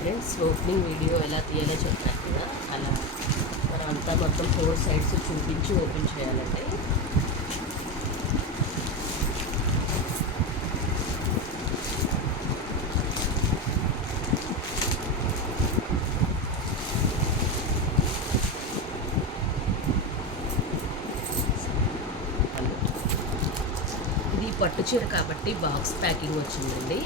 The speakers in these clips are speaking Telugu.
ఫ్రెండ్స్, ఓపెనింగ్ వీడియో ఎలా తీయాలో చెప్పాను కదా, అలా మనం అంతా మొత్తం 4 సైడ్స్ చూపించి ఓపెన్ చేయాలండి. ఇది పట్టు చీర కాబట్టి బాక్స్ ప్యాకింగ్ వచ్చిందండి.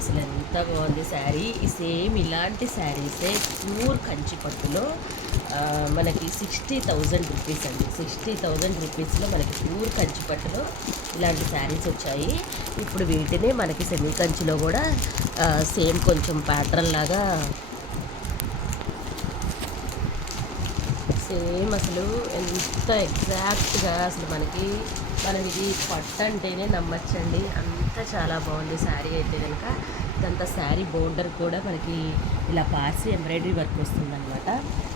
అసలు ఎంత బాగుంది శారీ. సేమ్ ఇలాంటి శారీసే ప్యూర్ కంచి పట్టులో మనకి 60,000 రూపీస్ అండి. 60,000 రూపీస్లో మనకి ప్యూర్ కంచి పట్టులో ఇలాంటి శారీస్ వచ్చాయి. ఇప్పుడు వీటిని మనకి సెమీ కంచిలో కూడా సేమ్ కొంచెం ప్యాటర్న్ లాగా సేమ్ అసలు ఎంత ఎగ్జాక్ట్గా అసలు మనం ఇది పట్టు అంటేనే నమ్మచ్చండి. అంత చాలా బాగుంది శారీ అయితే కనుక. ఇదంతా శారీ బోర్డర్ కూడా మనకి ఇలా పార్సీ ఎంబ్రాయిడరీ వర్క్ వస్తుందన్నమాట.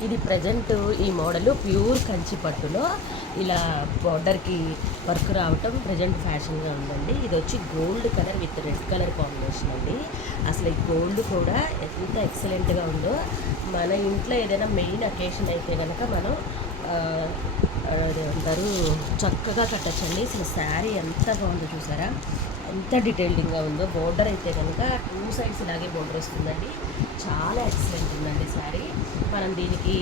ఇది ప్రజెంట్ ఈ మోడల్ ప్యూర్ కంచి పట్టులో ఇలా బోర్డర్కి వర్క్ రావటం ప్రజెంట్ ఫ్యాషన్గా ఉందండి. ఇది వచ్చి gold colour with red colour combination అండి. అసలు ఈ గోల్డ్ కూడా ఎంత ఎక్సలెంట్గా ఉందో. మన ఇంట్లో ఏదైనా మెయిన్ అకేషన్ అయితే కనుక మనం అంటారు చక్కగా కట్టచ్చండి. అసలు శారీ ఎంత బాగుందో చూసారా, ఎంత డీటెయిల్డింగ్గా ఉందో. బోర్డర్ అయితే కనుక 2 సైడ్స్ ఇలాగే బోర్డర్ వస్తుందండి. చాలా ఎక్సలెంట్ ఉందండి శారీ. మనం దీనికి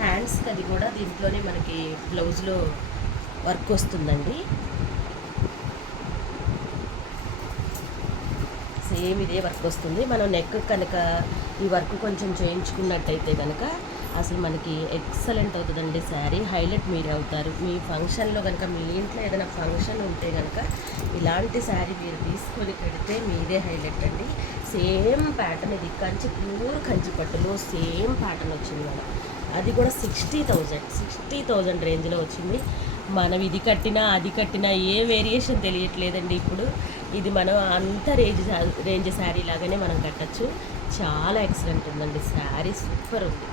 హ్యాండ్స్ అది కూడా దీంట్లోనే మనకి బ్లౌజ్లో వర్క్ వస్తుందండి. సేమ్ ఇదే వర్క్ వస్తుంది. మనం నెక్ కనుక ఈ వర్క్ కొంచెం చేయించుకున్నట్టయితే కనుక అసలు మనకి ఎక్సలెంట్ అవుతుందండి శారీ. హైలైట్ మీరే అవుతారు. మీ ఫంక్షన్లో కనుక మీ ఇంట్లో ఏదైనా ఫంక్షన్ ఉంటే కనుక ఇలాంటి శారీ మీరు తీసుకొని పెడితే మీదే హైలైట్ అండి. సేమ్ ప్యాటర్న్, ఇది కంచి ప్యూర్ కంచి పట్టులో సేమ్ ప్యాటర్న్ వచ్చింది కదా. అది కూడా 60,000 రేంజ్లో వచ్చింది. మనం ఇది కట్టినా అది కట్టినా ఏ వేరియేషన్ తెలియట్లేదండి. ఇప్పుడు ఇది మనం అంత రేంజ్ శారీ లాగానే మనం కట్టచ్చు. చాలా ఎక్సలెంట్ ఉందండి శారీ, సూపర్ ఉంది.